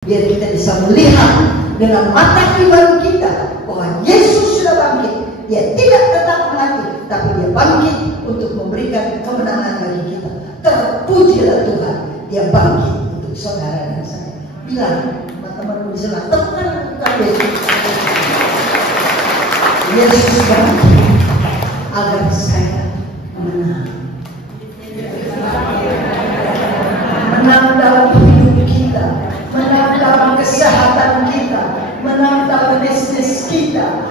Biar kita bisa melihat dengan mata iman kita bahwa Yesus sudah bangkit. Dia tidak tetap mati, tapi dia bangkit untuk memberikan kemenangan bagi kita. Terpujilah Tuhan, dia bangkit untuk saudara dan saya. Bilang teman-teman di sana, teman Yesus. Yesus bangkit agar saya menang. Menang dalam hidup kita, menang dalam kesehatan kita, menang dalam bisnis kita,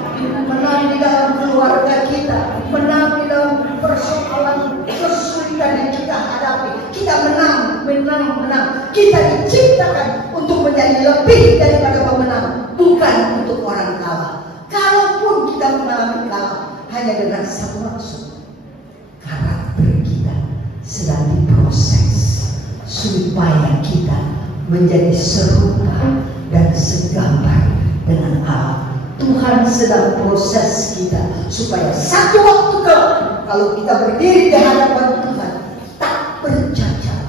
menang di dalam keluarga kita, menang di dalam persoalan kesulitan yang kita hadapi. Kita menang. Kita diciptakan untuk menjadi lebih daripada pemenang, bukan untuk orang kalah. Kalaupun kita mengalami kalah, hanya dengan satu maksud: karakter kita sedang diproses supaya kita menjadi serupa dan segambar dengan Allah. Tuhan sedang proses kita supaya satu waktu kelak, kalau kita berdiri di hadapan Tuhan, tak bercacat,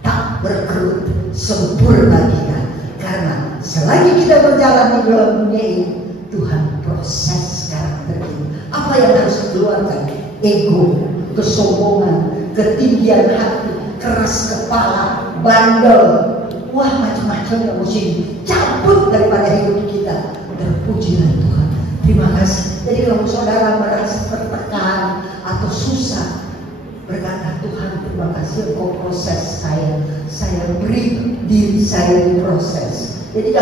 tak berkerut, sempurna kita. Karena selagi kita berjalan di dalam dunia ini, Tuhan proses karakter kita. Apa yang harus dikeluarkan? Ego, kesombongan, ketinggian hati, keras kepala, bandel, wah macam-macam yang mesti cabut daripada hidup kita. Terpujilah Tuhan. Terima kasih. Jadi kalau saudara merasa tertekan atau susah, berkata, Tuhan terima kasih Engkau proses saya. Saya beri diri saya diproses. Jadi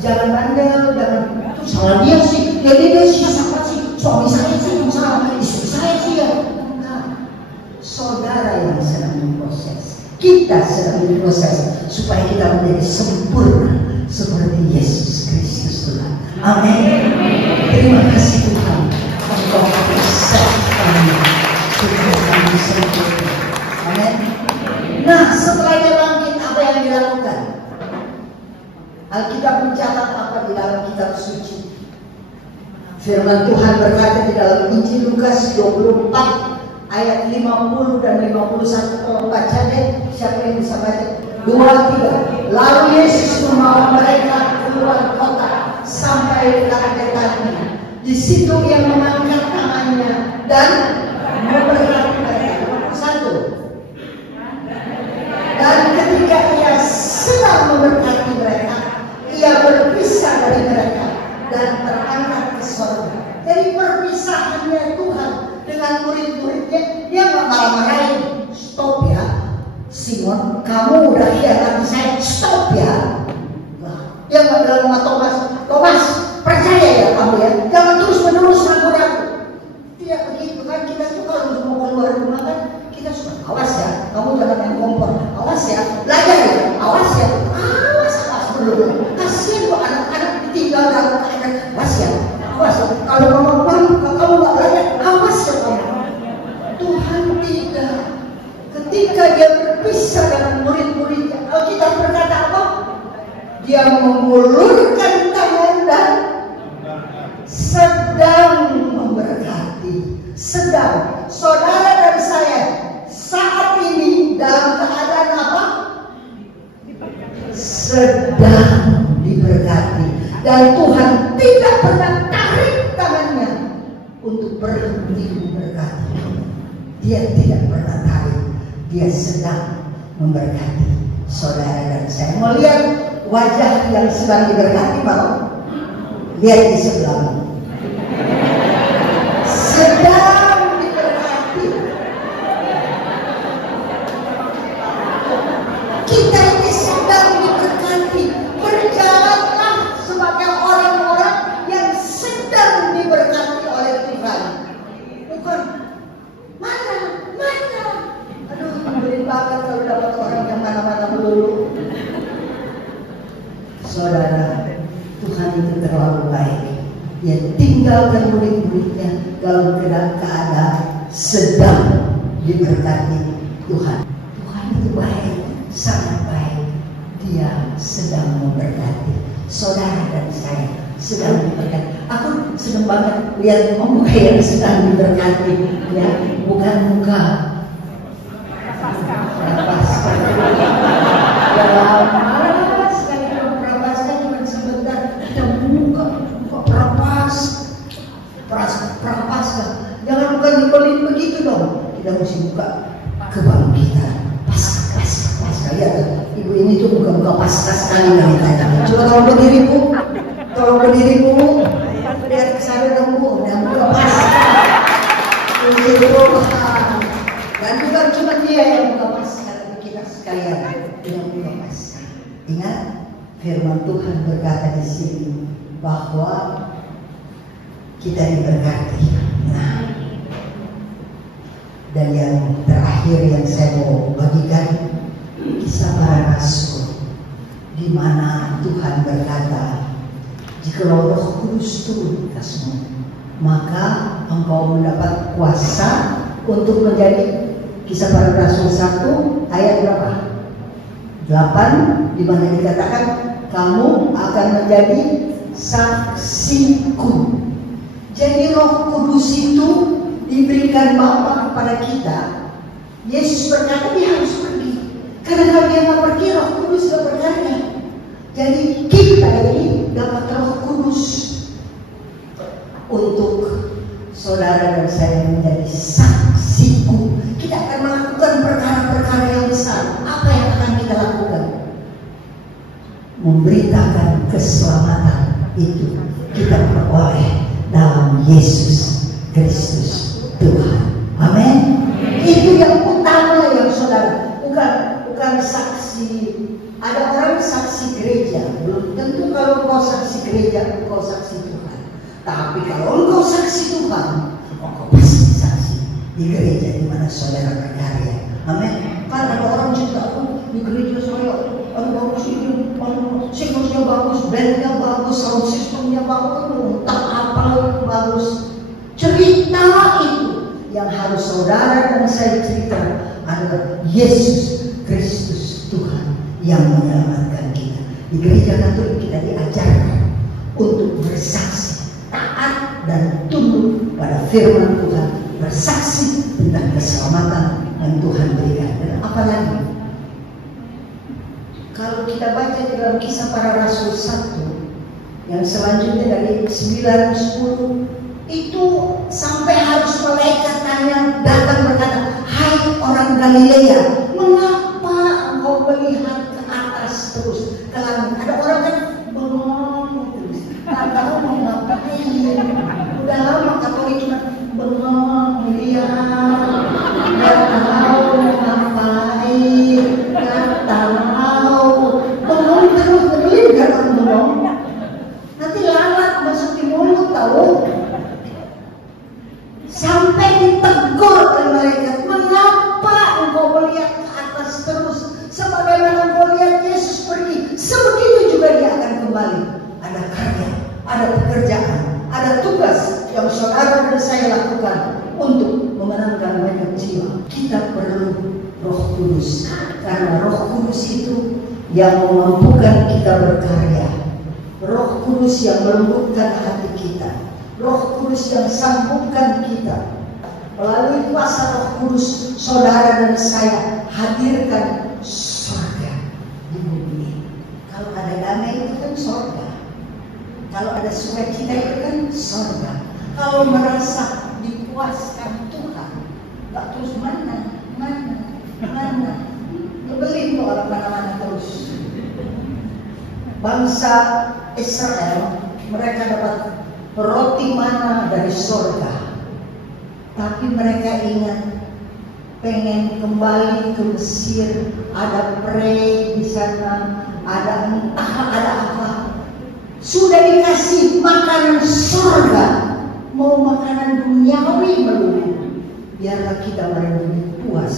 jangan bandel, jangan itu salah dia sih, dia siapa sih, suami saya sih yang salah, istri saya sih yang enggak. Saudara yang sedang diproses, kita sedang diproses supaya kita menjadi sempurna seperti Yesus Kristus Tuhan. Amin. Terima kasih Tuhan, Engkau proses kami supaya kami sempurna. Amin. Nah, setelah dia bangkit, apa yang dilakukan? Alkitab mencatat apa di dalam kitab suci? Firman Tuhan berkata di dalam Injil Lukas 24 ayat 50 dan 51. Kalau baca deh, siapa yang bisa baca? 2, 3. Lalu Yesus membawa mereka keluar kota sampai dekat Betania. Di situ ia mengangkat tangannya dan memberkati mereka. 1. Dan ketika ia sedang memberkati mereka, ia berpisah dari mereka dan terangkat ke surga. Jadi perpisahannya Tuhan dengan murid-muridnya, dia nggak marah-marahin. Stop ya, Simon, kamu udah hianati saya. Stop ya. Nah, dia nggak bilang sama Thomas, percaya ya kamu ya, jangan terus-menerus ragu-ragu. Tidak begitu kan, kita tuh kalau mau keluar rumah kan, kita suka awas ya, kamu jangan main kompor, awas ya, belajar ya, awas ya, awas dulu. Kasihan kok anak-anak ditinggal dalam keadaan, awas ya, awas. Kalau kamu nggak belajar, awas ya kamu. Tuhan tidak. Ketika dia berpisah dengan murid-muridnya, Alkitab berkata apa? Dia mengulurkan tangan dan sedang memberkati. Sedang. Saudara dan saya saat ini dalam keadaan apa? Sedang diberkati. Dan Tuhan tidak pernah tarik tangannya untuk berhenti memberkati. Dia tidak pernah tarik. Dia sedang memberkati saudara dan saya. Mau lihat wajah yang sedang diberkati mau? Lihat di sebelah. Sedang diberkati. Kita ini sedang diberkati. Berjalanlah sebagai orang-orang yang sedang diberkati oleh Tuhan. Bukan mana. Aduh, beri banget kalau dapat orang yang mana-mana melulu. Saudara, Tuhan itu terlalu baik. Dia tinggalkan murid-muridnya dalam keadaan sedang diberkati Tuhan. Tuhan itu baik, sangat baik. Dia sedang memberkati saudara dan saya, sedang diberkati. Aku senang banget lihat muka yang sedang diberkati, ya, bukan muka lama sekali mesti buka kebangkitan. Pasca. Ya, ibu ini tuh buka pasca sekali ceritanya. Coba tolong berdiri bu. Lihat ke sana dong bu, dan buka pasca. Dan bukan cuma dia yang buka pasca, tapi kita sekalian yang buka pasca. Ingat firman Tuhan berkata di sini bahwa kita diberkati. Nah, dan yang terakhir yang saya mau bagikan, Kisah Para Rasul, di mana Tuhan berkata, jikalau Roh Kudus turun atasmu, maka engkau mendapat kuasa untuk menjadi, Kisah Para Rasul 1 ayat berapa? 8, di mana dikatakan kamu akan menjadi saksiku. Jadi Roh Kudus itu diberikan Bapa kepada kita. Yesus berkata dia harus pergi. Karena kalau dia nggak pergi, Roh Kudus nggak berkarya. Jadi kita ini dapat Roh Kudus untuk saudara dan saya menjadi saksiku. Kita akan melakukan perkara-perkara yang besar. Apa yang akan kita lakukan? Memberitakan keselamatan itu kita peroleh dalam Yesus Kristus Tuhan. Amin. Itu yang utama yang saudara. Bukan saksi. Ada orang saksi gereja. Belum tentu kalau kau saksi gereja, kau saksi Tuhan. Tapi kalau engkau saksi Tuhan, engkau pasti saksi di gereja di mana saudara berkarya. Amin. Kan ada orang juga di gereja saya, bagus ini, siklusnya bagus, bandnya bagus, sound systemnya bagus, entah apa yang bagus. Cerita itu yang harus saudara dan saya cerita adalah Yesus Kristus Tuhan yang menyelamatkan kita. Di gereja Katolik kita diajarkan untuk bersaksi, taat dan tunduk pada firman Tuhan, bersaksi tentang keselamatan yang Tuhan berikan. Dan apalagi kalau kita baca di dalam Kisah Para Rasul 1 yang selanjutnya dari 9-10 itu sampai harus malaikat datang berkata, hai orang Galilea, mengapa engkau melihat ke atas terus ke langit? Ada orang kan bengong terus, tak tahu mau ngapain. Udah lama Katolik cuma bengong melihat, nggak tahu mau ngapain, nggak tahu, bengong terus. Beli nggak kamu bengong? Nanti lalat masuk di mulut tahu. Sampai ditegur oleh malaikat, mengapa engkau melihat ke atas terus? Sebagaimana engkau lihat Yesus pergi, sebegitu juga dia akan kembali. Ada karya, ada pekerjaan, ada tugas yang saudara dan saya lakukan untuk memenangkan banyak jiwa. Kita perlu Roh Kudus, karena Roh Kudus itu yang memampukan kita berkarya. Roh Kudus yang melembutkan hati kita. Roh Kudus yang sambungkan kita. Melalui kuasa Roh Kudus, saudara dan saya hadirkan surga di bumi. Kalau ada damai itu kan surga. Kalau ada sukacita itu kan surga. Kalau merasa dipuaskan Tuhan, tak terus mana. Nyebelin tuh orang mana-mana terus. Bangsa Israel, mereka dapat roti mana dari surga, tapi mereka ingat pengen kembali ke Mesir. Ada prei di sana, ada entah ada apa. Sudah dikasih makanan surga, mau makanan duniawi melulu. Biarlah kita lebih puas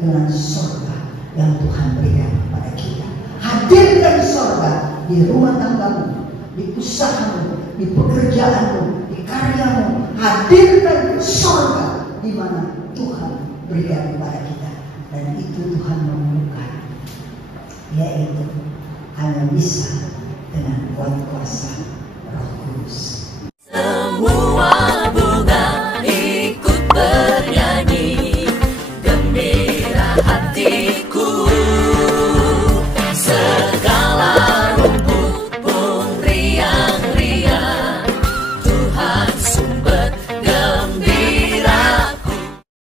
dengan surga yang Tuhan berikan kepada kita. Hadirkan surga di rumah tanggamu, di usahamu, di pekerjaanmu, di karyamu. Hadirkan surga di mana Tuhan berikan kepada kita. Dan itu Tuhan menemukan, yaitu hanya bisa dengan kuat kuasa Roh Kudus.